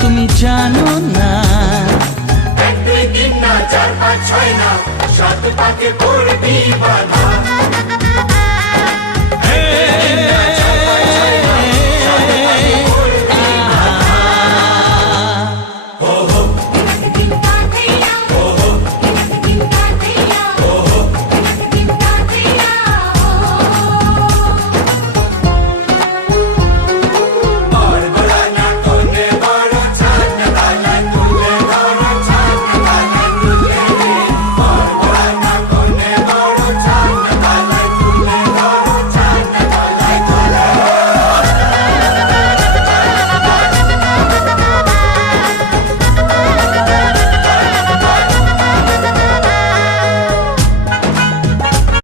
তুমি জানো না। 1 2 3 না 4 5 6 না 7 পাকে পড়বি বাধা।